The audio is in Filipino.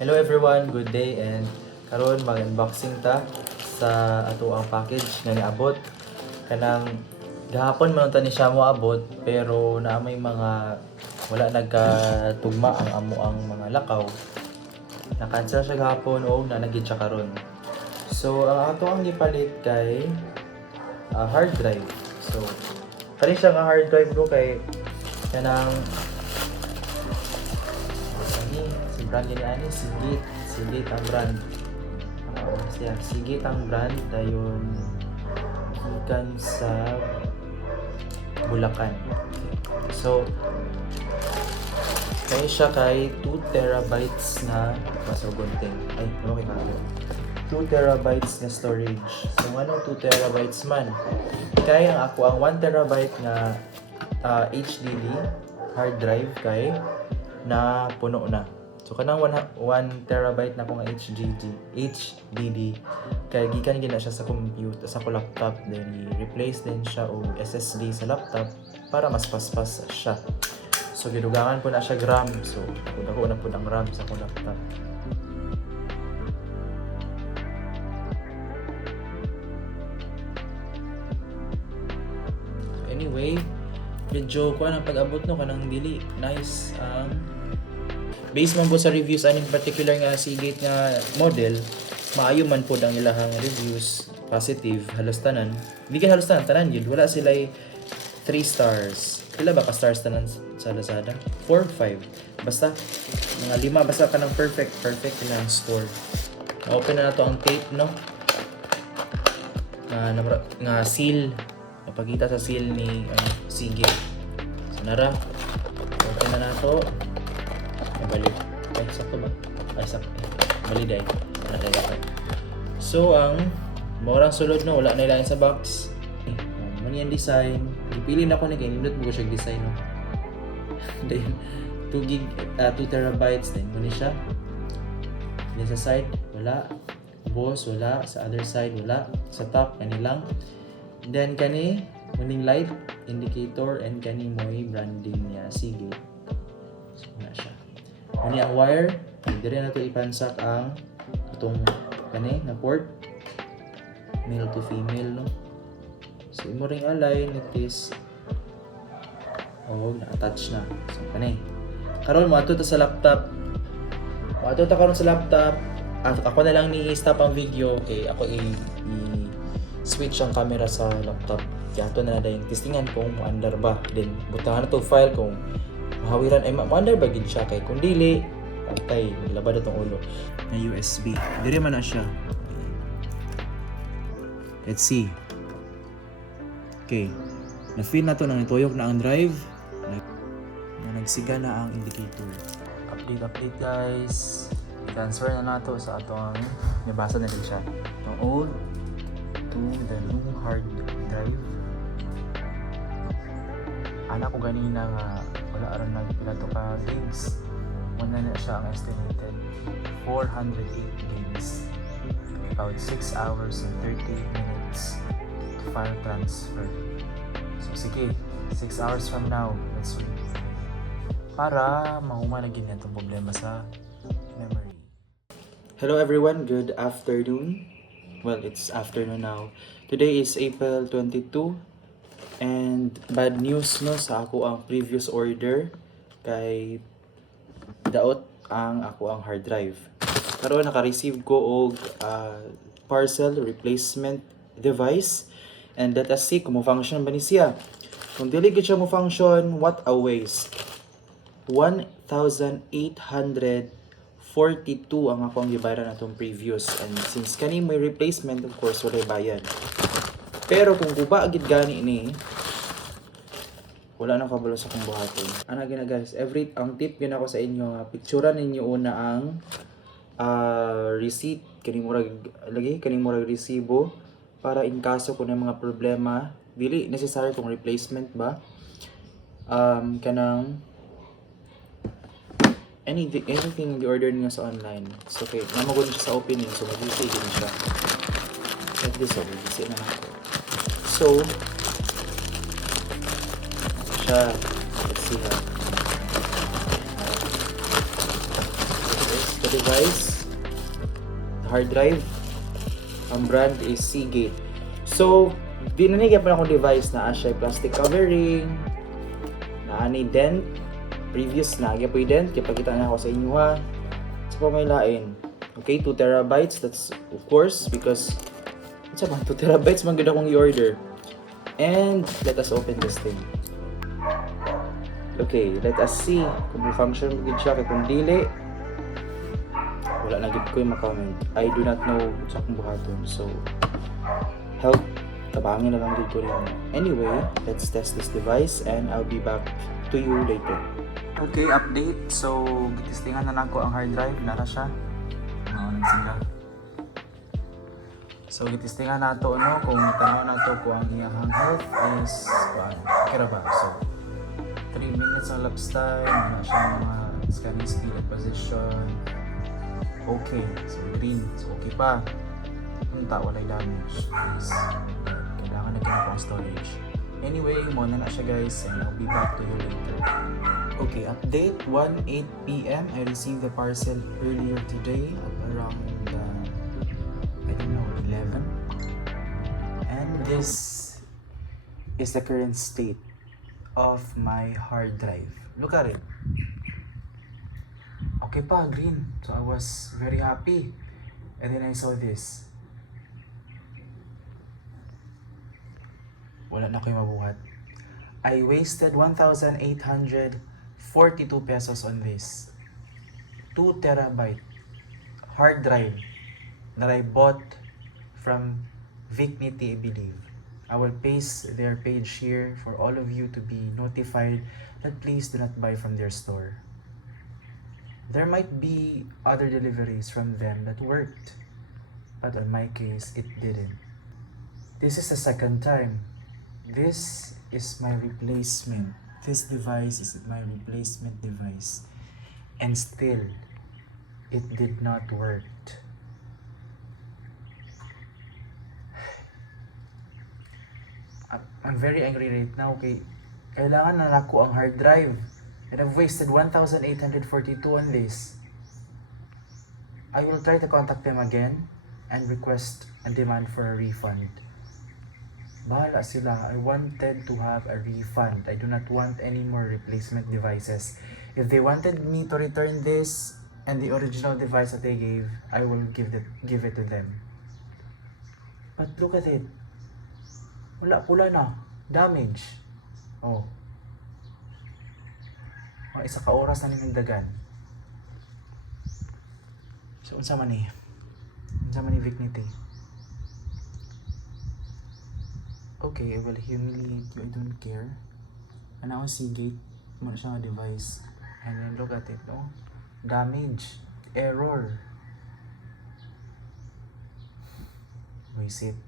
Hello everyone, good day and karon mag-unboxing ta sa ato ang package nga niabot. Kanang gahapon man ta ni siya mo abot pero na may mga wala nagkatugma ang amo ang mga lakaw. Na-cancel siya gahapon o nanagid siya karon. So ang ato ang gipalit kay hard drive. So kani siya nga hard drive ko kay kanang si brand ni ani Sigit ang brand. Siya Sigit ang brand dayon gikan sa Bulacan. So kaya siya kay 2 terabytes na masugunting. Ay, okay ka. 2 terabytes na storage. So ano 2 terabytes man? Kaya ang ako ang 1 terabyte na HDD hard drive kay na puno na. So kanang 1 terabyte na kung HDD kay gikan gina siya sa computer sa ko laptop then i-replace din siya og SSD sa laptop para mas paspas siya. So gidugangan po na siya gram. So ako na po ang RAM sa ko laptop. Anyway, medyo kuan ang pag-abot no kanang dili nice based man po sa reviews aning particular nga Seagate nga model, maayo man po ang ilahang reviews, positive halos tanan. Hindi ka halos tanan yun, wala sila 3 stars. Pila ba ka stars tanan sa Lazada? 4, 5. Basta mga 5 basta ka ng perfect na ang score. Open na nato ang tape no. Nga seal, napakita sa seal ni Seagate. So nara, open na nato. Balik. Ay, sakto ba? Ay, sakto. Bali dahil. So, ang morang sulod no, wala na ilain sa box. Man yung design. Ipili na ko na kaya nindot mo ko siya design no. Then, 2 terabytes din. Muna siya. Then sa side, wala. Boss, wala. Sa other side, wala. Sa top, kanilang. Then, kani, muning light, indicator, and kani mo'y branding niya. Seagate. So, wala siya. Ani ang wire, dire na to ipansak ang itong kani na port male to female no. So imo ring align it is na-attach na. So kani. Karon mo ato ta sa laptop. Ato ta karon sa laptop. Ako na lang ni stop ang video kay ako switch ang camera sa laptop. Kaya ato na dayon testingan kung under ba. Then butahan na to file kung mahawiran ay ma-under ba gid siya kay kung dili patay labad atong ulo na USB dire man na siya. Let's see. Okay, na feel na to nang ituyok na ang drive na nagsiga na ang indicator. Update guys, i-transfer na nato sa atong nabasa na din siya from old to the new hard drive. Anak ko ganina nga wala aron nagpila to ka gigs. Muna na siya ang estimated 408 gigs. About 6 hours and 30 minutes to file transfer. So sige, 6 hours from now, let's wait. Para mahuma na gina itong problema sa memory. Hello everyone, good afternoon. Well, it's afternoon now. Today is April 22. And bad news no sa ako ang previous order kay daot ang ako ang hard drive. Karon naka-receive ko og parcel replacement device and let us see kung mo-function ba ni siya. Kung dili gid siya mo-function, what a waste. 1,842 ang ako ang gibayaran atong previous and since kani may replacement of course wala bayad. Pero kung guba agad gani ni wala nang kabalo sa kong buhaton. Ana gina guys, ang tip gina ko sa inyo, picturean ninyo una ang receipt kani murag resibo para in kaso kung mga problema, dili necessary kung replacement ba. Kanang anything i-order niyo sa online. So okay, namagod siya sa opening so mag-easy din siya. Like this easy na ako. So, let's see how. the device, the hard drive. Ang brand is Seagate. So, dinanigyan pa na akong device na siya plastic covering, na ani dent, previous na, kaya po yung dent, kaya pagkita na ako sa inyo ha. Sa pamailain. Okay, 2 terabytes, that's of course, because, what's ba, 2 terabytes, man ganda akong i-order. And, let us open this thing. Okay, let us see kung function magiging siya, kaya kung dili, wala na gid ko yung comment. I do not know sa akong buhaton. So, help, tabangin na lang gid ko rin. Anyway, let's test this device and I'll be back to you later. Okay, update. So, gitistingan na nako ang hard drive. Nara siya. Nagsingga. So, gitistingan na to, no? Kung tanaw na to kung ang iyang health is, okay ra ba? So, 3 minutes ang lapse time. Wala siya mga scanning speed at position. Okay, so green, so okay pa. Punta, walay damage. Nice. Kailangan na kinapa ang storage. Anyway, muna na siya guys, and I'll be back to you later. Okay, update 1:08 PM. I received the parcel earlier today at around I don't know, 11. And this is the current state of my hard drive. Look at it. Okay pa, green. So I was very happy. And then I saw this. Wala na ko yung mabuhat. I wasted 1,842 pesos on this. 2 terabyte hard drive that I bought from Vicnity, I believe. I will paste their page here for all of you to be notified that please do not buy from their store. There might be other deliveries from them that worked, but in my case, it didn't. This is the second time. This is my replacement. This device is my replacement device. And still, it did not work. I'm very angry right now. Okay, kailangan na ako ang hard drive. And I've wasted 1,842 on this. I will try to contact them again and request and demand for a refund. Bahala sila. I wanted to have a refund. I do not want any more replacement devices. If they wanted me to return this and the original device that they gave, I will give it to them. But look at it. Wala, pula na. Damage. Oh. Mga isa ka oras na ninindagan. So, unsa man ni? Unsa man ni Vicnity? Okay, I will humiliate you. I don't care. Ano ang Seagate? Ano siya nga device? And then look at it, oh. Damage. Error. Waste it.